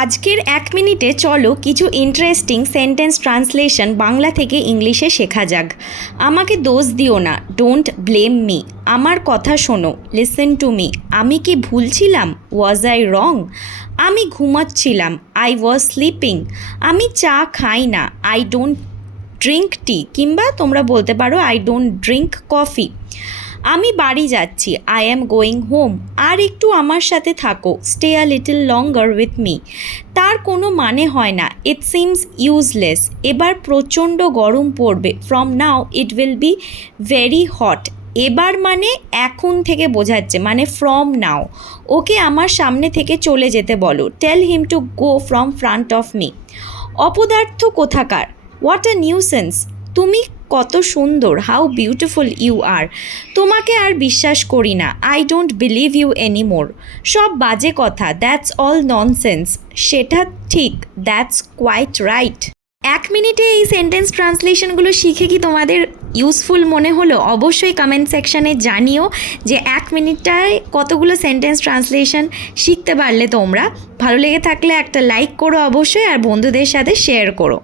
আজকের ১ মিনিটে চলো কিছু ইন্টারেস্টিং সেন্টেন্স ট্রান্সলেশন বাংলা থেকে ইংলিশে শেখা যাক। আমাকে দোষ দিও না, ডোন্ট ব্লেম মি। আমার কথা শোনো, লিসেন টু মি। আমি কি ভুল ছিলাম, ওয়াজ আই রং? আমি ঘুমাচ্ছিলাম, আই ওয়াজ স্লিপিং। আমি চা খাই না, আই ডোন্ট ড্রিঙ্ক টি, কিংবা তোমরা বলতে পারো আই ডোন্ট ড্রিঙ্ক কফি। আমি বাড়ি যাচ্ছি, আই অ্যাম গোয়িং হোম। আর একটু আমার সাথে থাকো, stay a little longer with me. তার কোনো মানে হয় না, ইট সিমস ইউজলেস। এবার প্রচণ্ড গরম পড়বে, from now it will be very hot. এবার মানে এখন থেকে বোঝাচ্ছে, মানে ফ্রম নাও। ওকে আমার সামনে থেকে চলে যেতে বলো, tell him to go from front of me. অপদার্থ কোথাকার, হোয়াট আ নিউসেন্স। তুমি কত সুন্দর, হাউ বিউটিফুল ইউ আর। তোমাকে আর বিশ্বাস করি না, I don't believe you anymore. সব বাজে কথা, দ্যাটস অল ননসেন্স। সেটা ঠিক, দ্যাটস কোয়াইট রাইট। ১ মিনিটে এই সেন্টেন্স ট্রান্সলেশনগুলো শিখে কি তোমাদের ইউজফুল মনে হলো? অবশ্যই কমেন্ট সেকশানে জানিও যে ১ মিনিটটায় কতগুলো সেন্টেন্স ট্রান্সলেশন শিখতে পারলে তোমরা। ভালো লেগে থাকলে একটা লাইক করো অবশ্যই, আর বন্ধুদের সাথে শেয়ার করো।